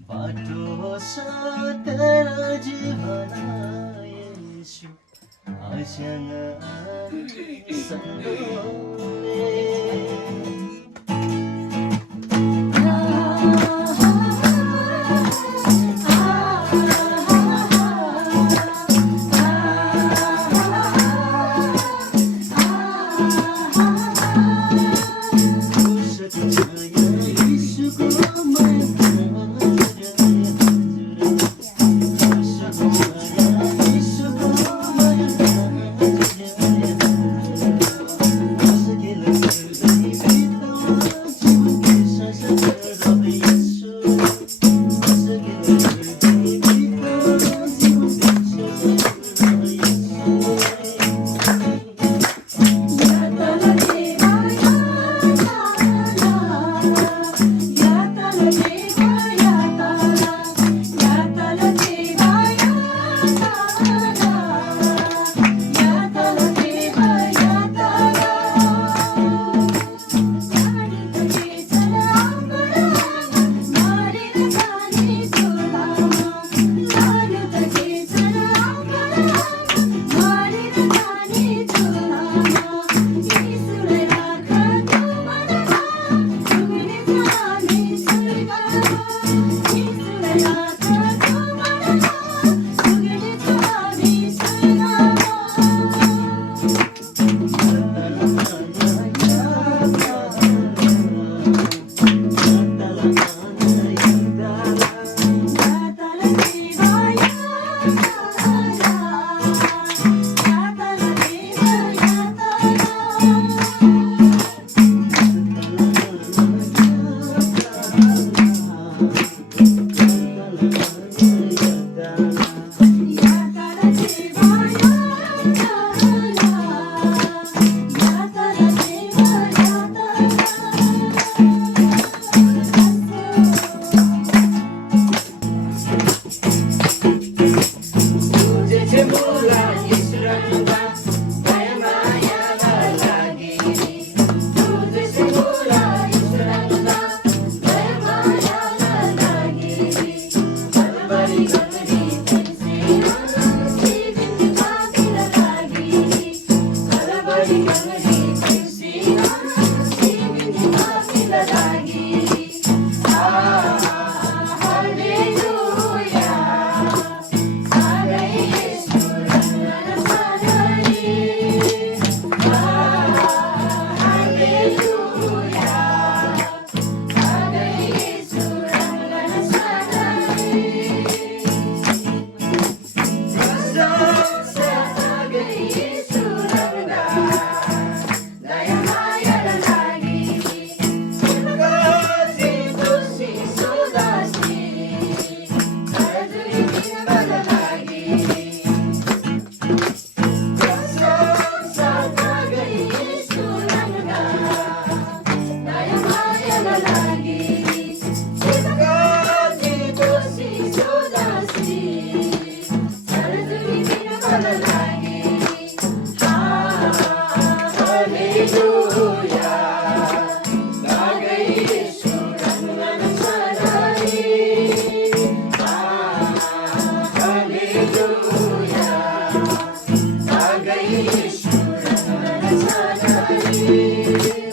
बाटो सातेर जीवन येशू आशाङ सन्दोले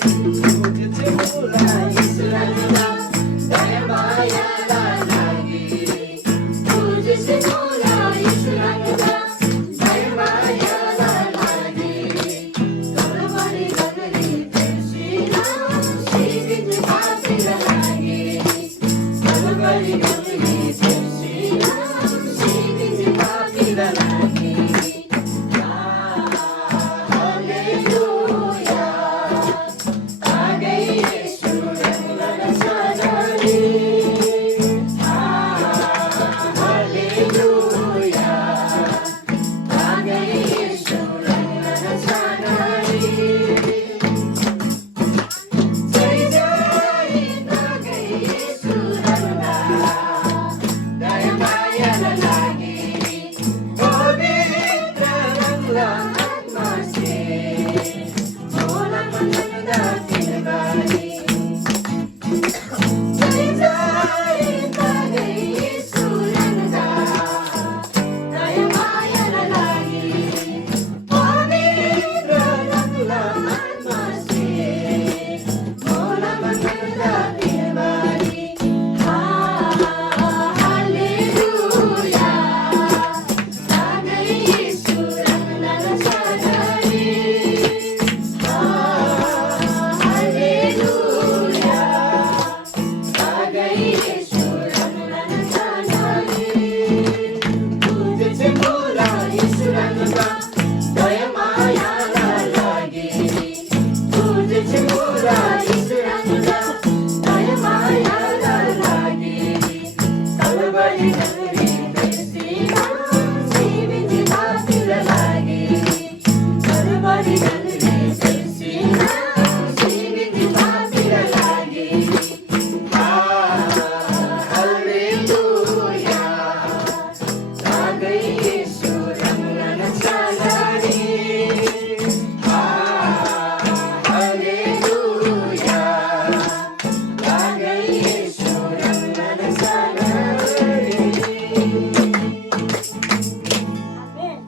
तुझे बोला ईश्वराला दया मायाला लागे तुझसे बोला ईश्वराला दया मायाला लागे कळवळी गगरी पेशीला शिरीत पापीला लागे कळवळी गगरी पेशीला शिरीत पापीला लागे हालेलुया आ गई यीशु रंगला सजाने हालेलुया आ गई यीशु रंगला सजाने जय जय आ गई यीशु रंगला दया मायाला लागे पवित्र रंगला आत्मासे मोला मनदा फिरवारी जय जय आ गई यीशु रंगला दया मायाला लागे पवित्र रंगला आत्मासे मोला मनदा फिरवारी हालेलुया आ गई यीशु रंगला सजाने हालेलुया आ गई यीशु रंगला सजाने तुझे बोला ईश्वराला दया मायाला लागे तुझसे बोला ईश्वराला दया मायाला लागे कळवळी गगरी पेशीला शिरीत पापीला लागे कळवळी गगरी पेशीला शिरीत पापीला लागे हालेलुया आ गई यीशु रंगला सजाने हालेलुया आ गई यीशु रंगला सजाने आमेन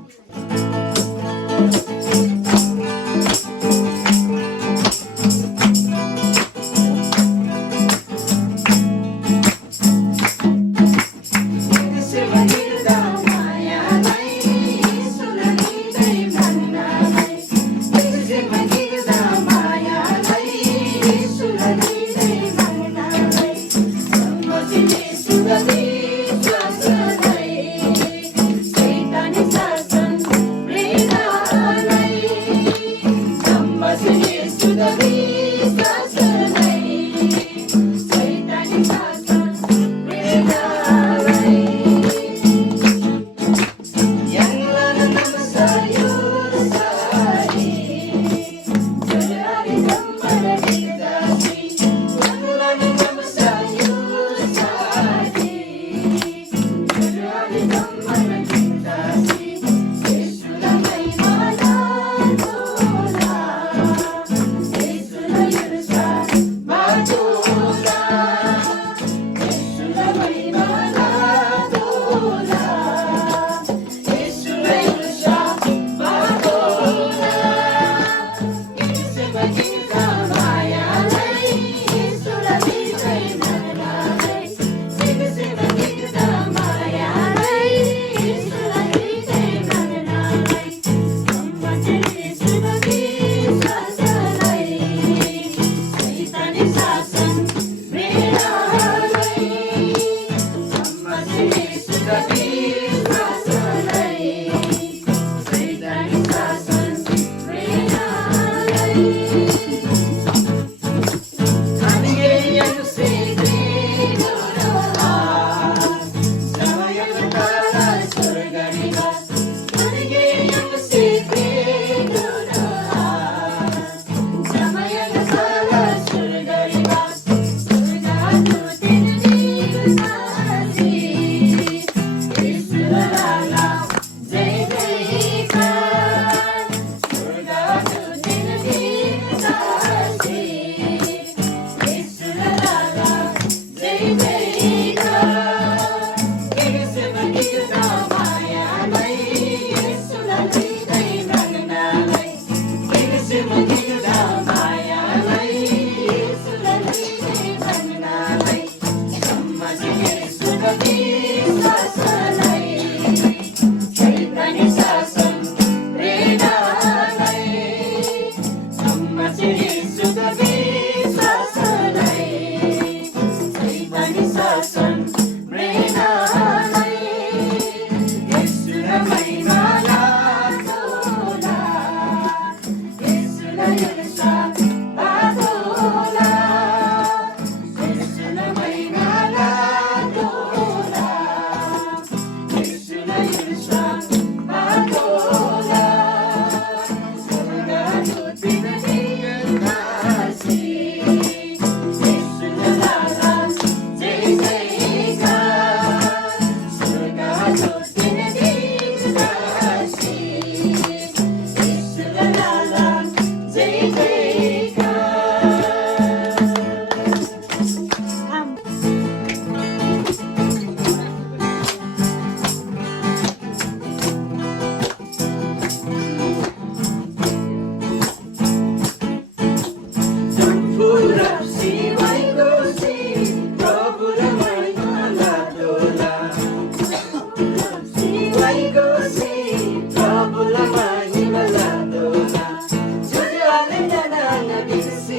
तुझसे महिरदा मायालाई सुलगिदै भन्नालाई तुझसे महिरदा मायालाई सुलगिदै भन्नालाई सम्मतिले सुगदी श्वासलाई सैतानी शासन प्रेरणालाई सम्मतिले सुगदी श्वासलाई सैतानी शासन प्रेरणालाई Yanlan Sayu sari, jalari dhamma digdasi. Yanlan sayu sari, jalari dhamma digdasi. Yesu la mai mala tola, Yesu la masih sudah bisa selai Saitani sasan menalai Yesu na may malatula Yesu na yursa patula Yesu na may malatula Yesu na yursa patula Sugalut pinagigil kasi Yesu na lalang zizika Sugalut pinagigil kasi Yesu na lalang zizika Pura si may gosi, pura may malatola. Si may gosi, pura may malatola. Suyo alin na nabisi.